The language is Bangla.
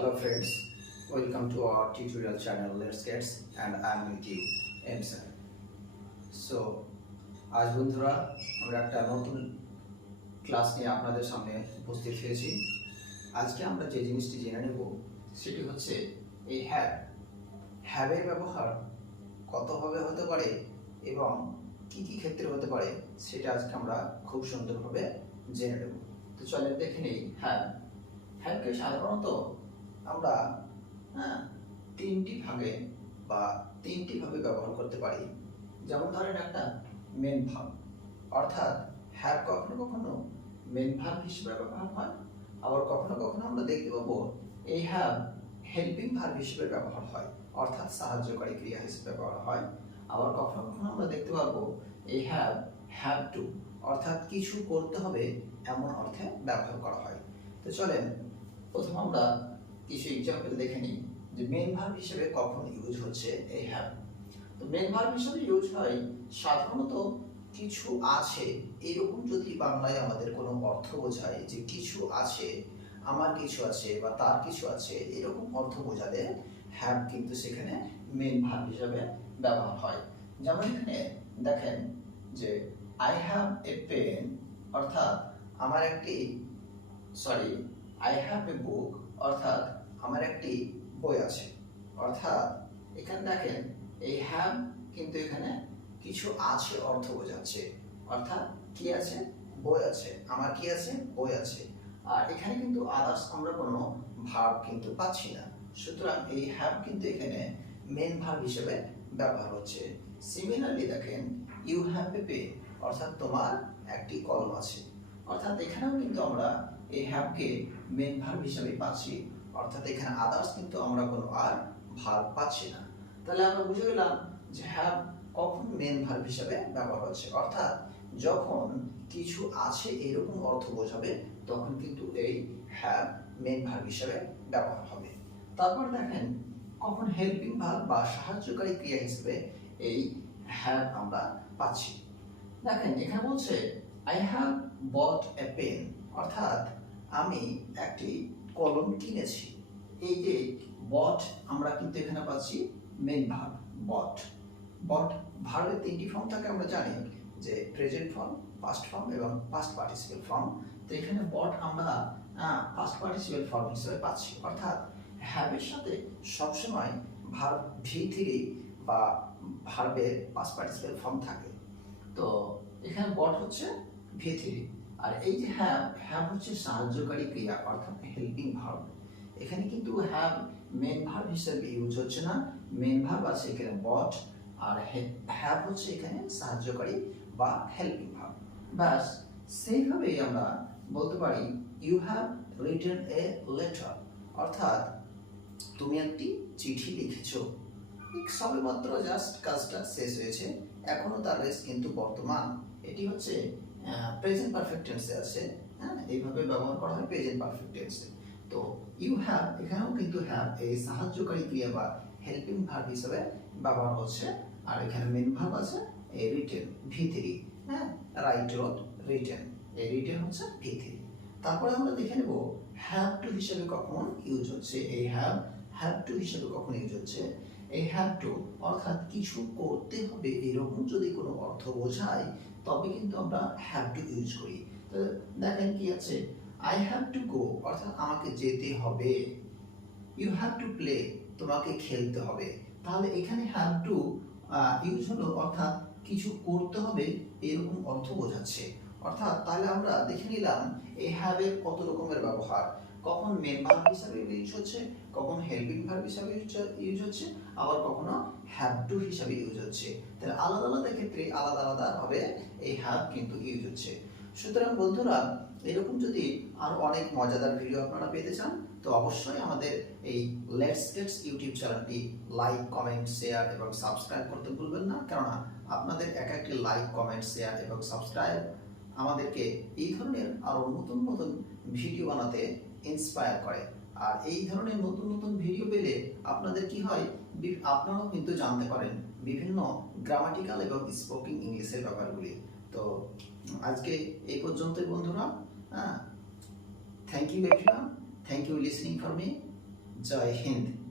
Hello friends, welcome to our tutorial channel Let's Get and I'm with you M sir. So আজ বন্ধুরা আমরা একটা নতুন ক্লাস নিয়ে আপনাদের সামনে উপস্থিত হয়েছি। আজকে আমরা যে জিনিসটি জেনে নেব সেটি হচ্ছে এই হ্যাভের ব্যবহার কতভাবে হতে পারে এবং কি কি ক্ষেত্রে হতে পারে সেটা আজকে আমরা খুব সুন্দরভাবে জেনে নেব। তো চলেন দেখে নেই হ্যাভকে সাধারণত আমরা তিনটি ভাগে বা তিনটি ভাবে ব্যবহার করতে পারি। যেমন ধরেন একটা মেন ভার্ব, অর্থাৎ হ্যাভ কখনো কখনো মেন ভার্ব হিসেবে ব্যবহার হয়, আবার কখনো কখনো আমরা দেখতে পাবো এই হ্যাভ হেল্পিং ভার্ব হিসেবে ব্যবহার হয়, অর্থাৎ সাহায্যকারী ক্রিয়া হিসেবে ব্যবহার হয়। আবার কখনো কখনো আমরা দেখতে পাবো এই হ্যাভ টু, অর্থাৎ কিছু করতে হবে এমন অর্থে ব্যবহার করা হয়। তো চলেন প্রথম আমরা কিছু এক্সাম্পল দেখে নিই যে মেন ভার্ব হিসেবে কখন ইউজ হচ্ছে এই হ্যাভ। তো মেন ভার্ব হিসেবে ইউজ হয় সাধারণত কিছু আছে এরকম যদি বাংলায় আমাদের কোনো অর্থ বোঝায় যে কিছু আছে, আমার কিছু আছে বা তার কিছু আছে, এরকম অর্থ বোঝালে হ্যাভ কিন্তু সেখানে মেন ভার্ব হিসেবে ব্যবহার হয়। যেমন এখানে দেখেন যে আই হ্যাভ এ পেন, অর্থাৎ আমার একটি আই হ্যাভ এ বুক, অর্থাৎ আমার একটি বই আছে। অর্থাৎ এখানে দেখেন এই হ্যাভ কিন্তু এখানে কিছু আছে অর্থ বোঝাচ্ছে, অর্থাৎ কি আছে, বই আছে, আমার কি আছে, বই আছে। আর এখানে কিন্তু আদার্স আমরা কোনো ভার্ব কিন্তু পাচ্ছি না, সুতরাং এই হ্যাভ কিন্তু এখানে মেন ভার্ব হিসেবে ব্যবহার হচ্ছে। সিমিলারলি দেখেন ইউ হ্যাভ এ পেন, অর্থাৎ তোমার একটি কলম আছে। অর্থাৎ এখানেও কিন্তু আমরা এই হ্যাভকে মেন ভার্ব হিসেবে পাচ্ছি, অর্থাৎ এখানে আদার্স কিন্তু আমরা কোনো আর ভার্ব পাচ্ছি না। তাহলে আমরা বুঝে গেলাম যে হ্যাভ কখন মেন ভার্ব হিসেবে ব্যবহার হচ্ছে, অর্থাৎ যখন কিছু আছে এরকম অর্থ বোঝাবে তখন কিন্তু এই হ্যাভ মেন ভার্ব হিসেবে ব্যবহার হবে। তারপর দেখেন কখন হেল্পিং ভার্ব বা সাহায্যকারী ক্রিয়া হিসেবে এই হ্যাভ আমরা পাচ্ছি। দেখেন এখানে বলছে I have bought a pen, অর্থাৎ আমি একটি কলম কিনেছি। এই যে বট আমরা কিন্তু এখানে পাচ্ছি মেন ভার্ব বট। ভার্বের তিনটি ফর্ম থাকে আমরা জানি, যে প্রেজেন্ট ফর্ম, পাস্ট ফর্ম এবং পাস্ট পার্টিসিপেল ফর্ম। তো এখানে বট আমরা পাস্ট পার্টিসিপেল ফর্ম হিসেবে পাচ্ছি, অর্থাৎ হ্যাভের সাথে সবসময় ভার্ব V3 বা ভার্বের পাস্ট পার্টিসিপেল ফর্ম থাকে। তো এখানে বট হচ্ছে V3, আর এই যে হ্যাভ হচ্ছে সাহায্যকারী ক্রিয়া, অর্থাৎ হেল্পিং ভার্ব। এখানে কিন্তু হ্যাভ মেন ভার্ব হিসেবে ইউজ হচ্ছে না, মেন ভার্ব আছে এখানে বট, আর হ্যাভ হচ্ছে এখানে সাহায্যকারী বা হেল্পিং ভার্ব। বাস সেইভাবেই আমরা বলতে পারি you have written a letter, অর্থাৎ তুমি একটি চিঠি লিখেছো। সবেমাত্র জাস্ট কাজটা শেষ হয়েছে, এখনো তার রেস কিন্তু বর্তমান। এটি হচ্ছে প্রেজেন্ট পারফেক্ট টেন্সে আছে, এইভাবে ব্যবহার করা হয় প্রেজেন্ট পারফেক্ট টেন্সে। তো ইউ হ্যাভ এখানেও কিন্তু হ্যাভ এই সাহায্যকারী ক্রিয়া বা হেল্পিং ভার্ব হিসেবে ব্যবহার হচ্ছে। আর এখানে মেন ভার্ব আছে এই written V3, right road written, এই রিটেন হচ্ছে V3। তারপরে আমরা দেখে নেব হ্যাভ টু হিসেবে কখন ইউজ হচ্ছে। এই হ্যাভ টু হিসেবে কখন ইউজ হচ্ছে। এই হ্যাভ টু অর্থাৎ কিছু করতে হবে এরকম যদি কোনো অর্থ বোঝায় তবে কিন্তু আমরা হ্যাভ টু ইউজ করি। তো দেখেন কি আছে, আই হ্যাভ টু গো, অর্থাৎ আমাকে যেতে হবে। ইউ হ্যাভ টু প্লে, তোমাকে খেলতে হবে। তাহলে এখানে হ্যাভ টু ইউজ হলো, অর্থাৎ কিছু করতে হবে এরকম অর্থ বোঝাচ্ছে। অর্থাৎ তাহলে আমরা দেখে নিলাম এই হ্যাভের কত রকমের ব্যবহার, কখন মেন ভার্ব হিসাবে ইউজ হচ্ছে, কখন হেল্পিং ভার্ব হিসাবে ইউজ হচ্ছে, আবার কখনো হ্যাভ টু হিসাবে ইউজ হচ্ছে। তাহলে আলাদা আলাদা ক্ষেত্রে আলাদা আলাদা ভাবে এই হ্যাভ কিন্তু ইউজ হচ্ছে। সুতরাং বন্ধুরা এরকম যদি আরো অনেক মজাদার ভিডিও আপনারা পেতে চান তো অবশ্যই আমাদের এই লেটস গেটস ইউটিউব চ্যানেলটি লাইক, কমেন্ট, শেয়ার এবং সাবস্ক্রাইব করতে ভুলবেন না, কারণ আপনাদের একটি লাইক, কমেন্ট, শেয়ার এবং সাবস্ক্রাইব আমাদেরকে এই ধরনের আরো নতুন নতুন ভিডিও বানাতে ইন্সপায়ার করে। আর এই ধরনের নতুন নতুন ভিডিও পেলে আপনাদের কি হয়, আপনারাও কিন্তু জানতে পারেন বিভিন্ন গ্রামাটিক্যাল এবং স্পোকিং ইংলিশের ব্যাপারগুলি। তো আজকে এই পর্যন্তই বন্ধুরা। Thank you everyone, thank you listening for me. জয় হিন্দ।